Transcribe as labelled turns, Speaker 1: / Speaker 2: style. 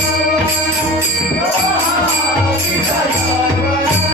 Speaker 1: oh,